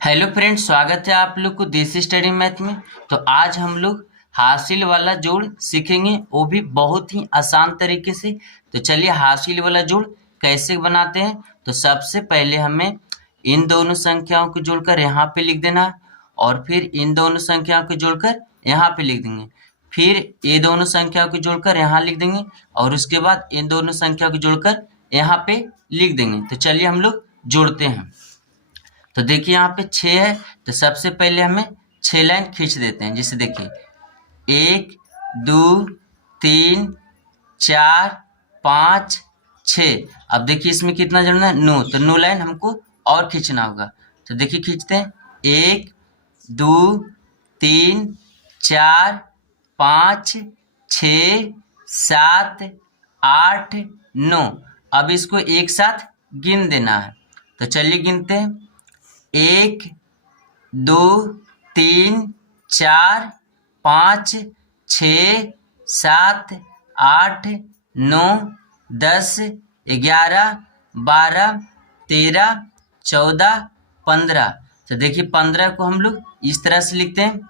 Hello friends, स्वागत है आप लोग को देसी स्टडी मैथ में। तो आज हम लोग हासिल वाला जोड़ सीखेंगे, वो भी बहुत ही आसान तरीके से। तो चलिए हासिल वाला जोड़ कैसे बनाते हैं। तो सबसे पहले हमें इन दोनों संख्याओं को जोड़कर यहाँ पे लिख देना है और फिर इन दोनों संख्याओं को जोड़कर यहाँ पे लिख देंगे। फिर ये दोनों संख्याओं को जोड़कर यहाँ लिख देंगे और उसके बाद इन दोनों संख्या को जोड़कर यहाँ पे लिख देंगे। तो चलिए हम लोग जोड़ते हैं। तो देखिए यहाँ पे 6 है, तो सबसे पहले हमें 6 लाइन खींच देते हैं। जिसे देखिए 1 2 3 4 5 6। अब देखिए इसमें कितना जोड़ना है, 9। तो 9 लाइन हमको और खींचना होगा। तो देखिए खींचते हैं 1 2 3 4 5 6 7 8 9। अब इसको एक साथ गिन देना है। तो चलिए गिनते हैं 1 2 3 4 5 6 7 8 9 10 11 12 13 14 15। तो देखिए 15 को हम लोग इस तरह से लिखते हैं।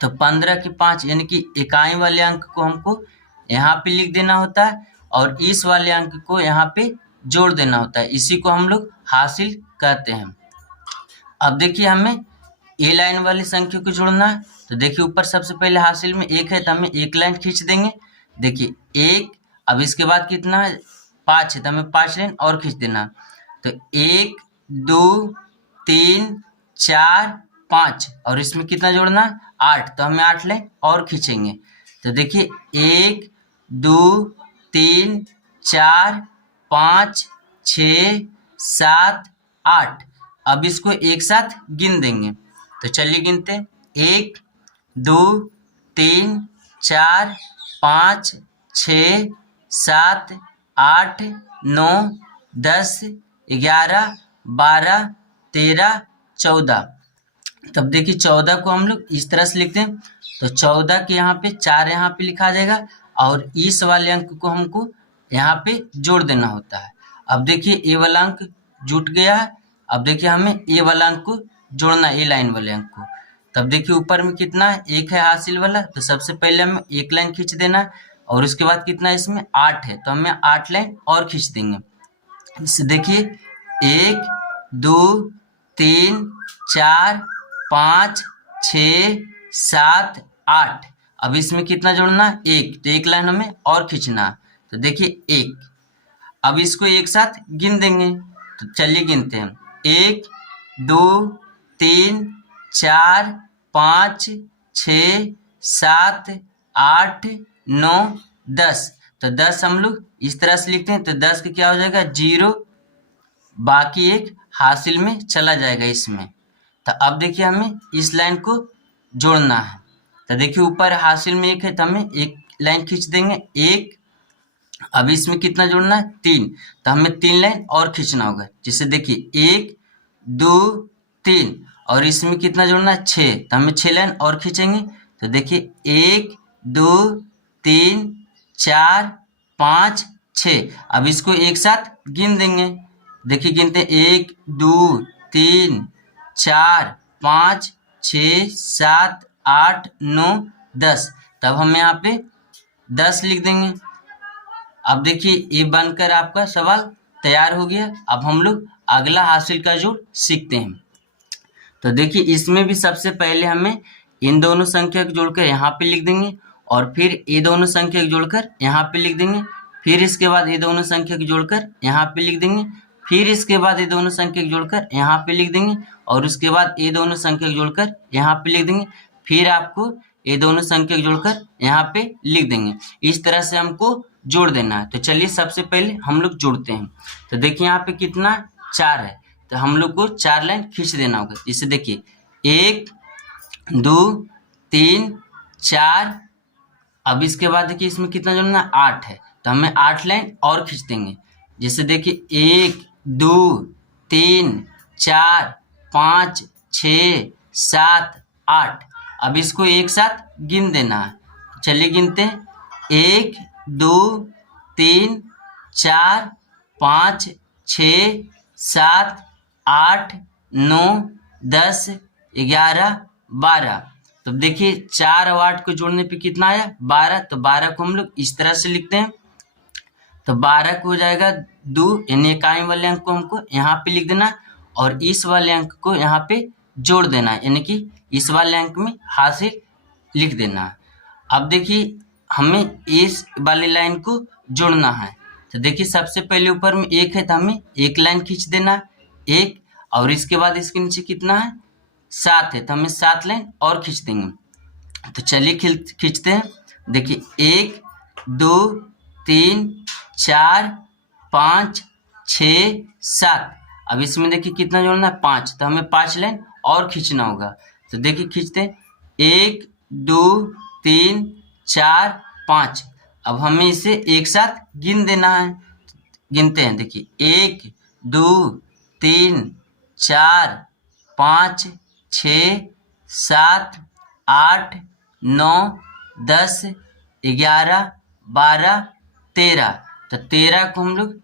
तो 15 के 5 यानी कि इकाई वाले अंक को हमको यहाँ पे लिख देना होता है और इस वाले अंक को यहाँ पे जोड़ देना होता है। इसी को हम लोग हासिल कहते हैं। अब देखिए हमें ए लाइन वाली संख्या को जोड़ना है। तो देखिए ऊपर सबसे पहले हासिल में 1 है, तो हमें 1 लाइन खींच देंगे। देखिए 1, अब इसके बाद कितना है, 5 है, तो हमें 5 लाइन और खींच देना। तो 1 2 3 4 5 और इसमें कितना जोड़ना है, 8, तो हमें 8 लाइन और खींचेंगे। तो देखिए 1 2 3 4 5 6 7 8। अब इसको एक साथ गिन देंगे। तो चलिए गिनते हैं 1 2 3 4 5 6 7 8 9 10 11 12 13 14। तब देखिए 14 को हम लोग इस तरह से लिखते हैं। तो 14 के यहाँ पे 4 यहाँ पे लिखा जाएगा और इस वाले अंक को हमको यहाँ पे जोड़ देना होता है। अब देखिए ए वाला अंक जुट गया है। अब देखिए हमें ए वाला अंक को जोड़ना है, ए लाइन वाले अंक को। तब देखिए ऊपर में कितना है, 1 है हासिल वाला। तो सबसे पहले हमें 1 लाइन खींच देना है और उसके बाद कितना है, इसमें 8 है, तो हमें 8 लाइन और खींच देंगे। इससे देखिए 1 2 3 4 5 6 7 8। अब इसमें कितना जोड़ना है, 1, तो 1 लाइन हमें और खींचना है। तो देखिए 1, अब इसको एक साथ गिन देंगे। तो चलिए गिनते हैं 1 2 3 4 5 6 7 8 9 10। तो 10 हम लोग इस तरह से लिखते हैं। तो 10 का क्या हो जाएगा, 0, बाकी एक हासिल में चला जाएगा इसमें। तो अब देखिए हमें इस लाइन को जोड़ना है। तो देखिए ऊपर हासिल में 1 है, तो हमें 1 लाइन खींच देंगे 1। अब इसमें कितना जोड़ना है, 3, तो हमें 3 लाइन और खींचना होगा। जिससे देखिए 1 2 3 और इसमें कितना जोड़ना है, 6, तो हमें 6 लाइन और खींचेंगे। तो देखिए 1 2 3 4 5 6। अब इसको एक साथ गिन देंगे। देखिए गिनते हैं 1 2 3 4 5 6 7 8 9 10। तब हम यहाँ पे 10 लिख देंगे। अब देखिए ये बनकर आपका सवाल तैयार हो गया। अब हम लोग अगला हासिल का जोड़ सीखते हैं। तो देखिए इसमें भी सबसे पहले हमें इन दोनों संख्या को जोड़कर यहाँ पे लिख देंगे और फिर ये दोनों संख्या को जोड़कर यहाँ पे लिख देंगे। फिर इसके बाद ये दोनों संख्या को जोड़कर यहाँ पे लिख देंगे। फिर इसके बाद ये दोनों संख्या को जोड़कर यहाँ पे लिख देंगे और उसके बाद ये दोनों संख्या को जोड़कर यहाँ पे लिख देंगे। फिर आपको ये दोनों संख्या को जोड़कर यहाँ पे लिख देंगे। इस तरह से हमको जोड़ देना है। तो चलिए सबसे पहले हम लोग जोड़ते हैं। तो देखिए यहाँ पे कितना, 4 है, तो हम लोग को 4 लाइन खींच देना होगा। इसे देखिए 1 2 3 4। अब इसके बाद देखिए इसमें कितना जोड़ना है, 8 है, तो हमें 8 लाइन और खींच देंगे। जैसे देखिए 1 2 3 4 5 6 7 8। अब इसको एक साथ गिन देना है। चलिए गिनते हैं 1 2 3 4 5 6 7 8 9 10, 11, 12। तो देखिए 4 और 8 को जोड़ने पे कितना आया 12। तो 12 को हम लोग इस तरह से लिखते हैं। तो 12 को हो जाएगा 2, यानी इकाई वाले अंक को हमको यहाँ पे लिख देना और इस वाले अंक को यहाँ पे जोड़ देना, यानी कि इस वाले अंक में हासिल लिख देना। अब देखिए हमें इस वाली लाइन को जोड़ना है। तो देखिए सबसे पहले ऊपर में 1 है तो हमें एक लाइन खींच देना 1, और इसके बाद इसके नीचे कितना है 7 है तो हमें 7 लाइन और खींच देंगे। तो चलिए खींचते हैं। देखिए 1, 2, 3, 4, 5, 6, 7। अब इसमें देखिए कितना जोड़ना है 5, तो हमें 5 लाइन और खींचना होगा। तो देखिए खींचते हैं 1, 2, 3, 4, 5। अब हमें इसे एक साथ गिन देना है। गिनते हैं, देखिए 1, 2, 3, 4, 5, 6, 7, 8, 9, 10, 11, 12, 13। तो 13 को हम लोग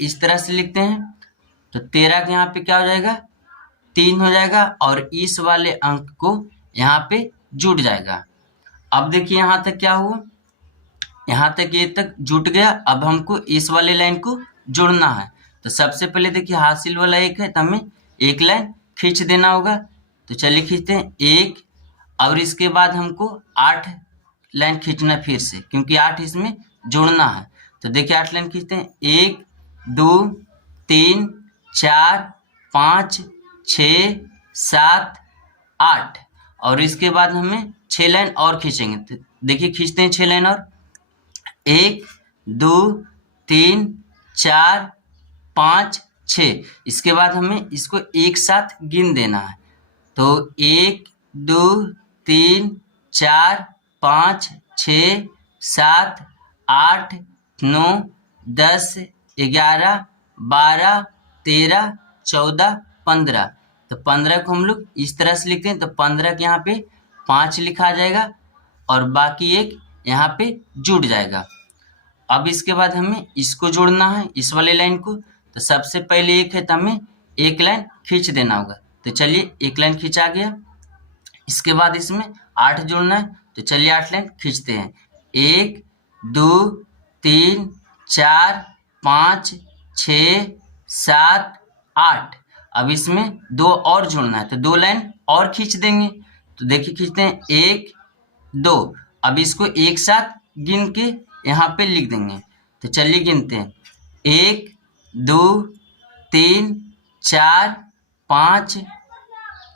इस तरह से लिखते हैं। तो 13 के यहाँ पे क्या हो जाएगा 3 हो जाएगा और इस वाले अंक को यहाँ पे जुट जाएगा। अब देखिए यहाँ तक क्या हुआ, यहाँ तक ये तक जुट गया। अब हमको इस वाले लाइन को जोड़ना है। तो सबसे पहले देखिए हासिल वाला 1 है तो हमें एक लाइन खींच देना होगा। तो चलिए खींचते हैं 1, और इसके बाद हमको 8 लाइन खींचना फिर से, क्योंकि 8 इसमें जोड़ना है। तो देखिए 8 लाइन खींचते हैं 1, 2, 3, 4, 5, 6, 7, 8, और इसके बाद हमें 6 लाइन और खींचेंगे। तो देखिए खींचते हैं 6 लाइन और 1, 2, 3, 4, 5, 6। इसके बाद हमें इसको एक साथ गिन देना है। तो 1, 2, 3, 4, 5, 6, 7, 8, 9, 10, 11, 12, 13, 14, 15। तो 15 को हम लोग इस तरह से लिखते हैं। तो 15 के यहाँ पे 5 लिखा जाएगा और बाकी 1 यहाँ पे जुड़ जाएगा। अब इसके बाद हमें इसको जोड़ना है, इस वाले लाइन को। तो सबसे पहले 1 है तो हमें एक लाइन खींच देना होगा। तो चलिए एक लाइन खींचा गया। इसके बाद इसमें 8 जोड़ना है। तो चलिए 8 लाइन खींचते हैं 1, 2, 3, 4, 5, 6, 7, 8। अब इसमें 2 और जोड़ना है। तो 2 लाइन और खींच देंगे। तो देखिए खींचते हैं 1, 2। अब इसको एक साथ गिन के यहाँ पे लिख देंगे। तो चलिए गिनते हैं 1, 2, 3, 4, 5,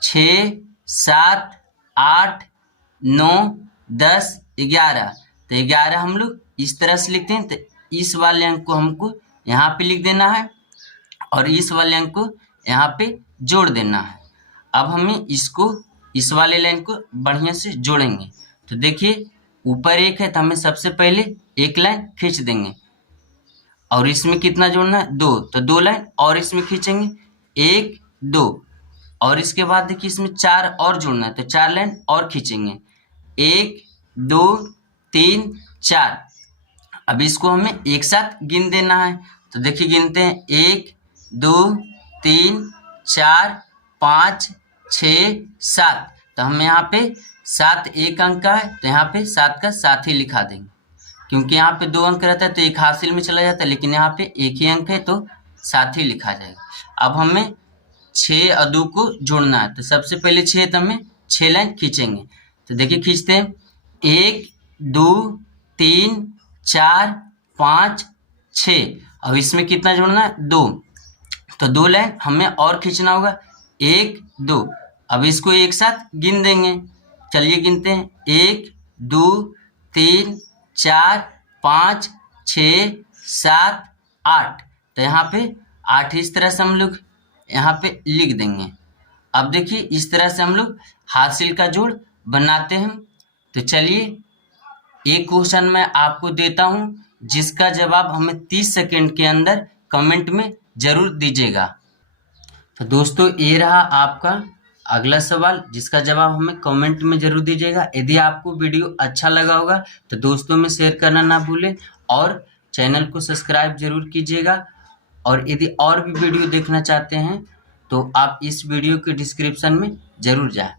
6, 7, 8, 9, 10, 11। तो 11 हम लोग इस तरह से लिखते हैं। तो इस वाले अंक को हमको यहाँ पे लिख देना है और इस वाले अंक को यहाँ पे जोड़ देना है। अब हमें इसको इस वाले लाइन को बढ़िया से जोड़ेंगे। तो देखिए ऊपर 1 है तो हमें सबसे पहले एक लाइन खींच देंगे और इसमें कितना जोड़ना है 2। तो 2 लाइन और इसमें खींचेंगे 1, 2, और इसके बाद देखिए इसमें 4 और जोड़ना है। तो 4 लाइन और खींचेंगे 1, 2, 3, 4। अब इसको हमें एक साथ गिन देना है। तो देखिए गिनते हैं 1, 2, 3, 4, 5, 6, 7। तो हम यहाँ पे 7 एक अंक का है तो यहाँ पे 7 का 7 ही लिखा देंगे, क्योंकि यहाँ पे 2 अंक रहता है तो एक हासिल में चला जाता है, लेकिन यहाँ पे एक ही अंक है तो 7 ही लिखा जाएगा। अब हमें 6 और 2 को जोड़ना है। तो सबसे पहले 6 तो हमें 6 लाइन खींचेंगे। तो देखिए खींचते हैं 1, 2, 3, 4, 5, 6। अब इसमें कितना जोड़ना है 2। तो 2 लाइन हमें और खींचना होगा 1, 2। अब इसको एक साथ गिन देंगे। चलिए गिनते हैं 1, 2, 3, 4, 5, 6, 7, 8। तो यहाँ पे 8 इस तरह से हम लोग यहाँ पे लिख देंगे। अब देखिए इस तरह से हम लोग हासिल का जोड़ बनाते हैं। तो चलिए एक क्वेश्चन मैं आपको देता हूँ जिसका जवाब हमें 30 सेकंड के अंदर कमेंट में जरूर दीजिएगा। तो दोस्तों ये रहा आपका अगला सवाल जिसका जवाब हमें कमेंट में जरूर दीजिएगा। यदि आपको वीडियो अच्छा लगा होगा तो दोस्तों में शेयर करना ना भूलें और चैनल को सब्सक्राइब जरूर कीजिएगा। और यदि और भी वीडियो देखना चाहते हैं तो आप इस वीडियो के डिस्क्रिप्शन में जरूर जाएं।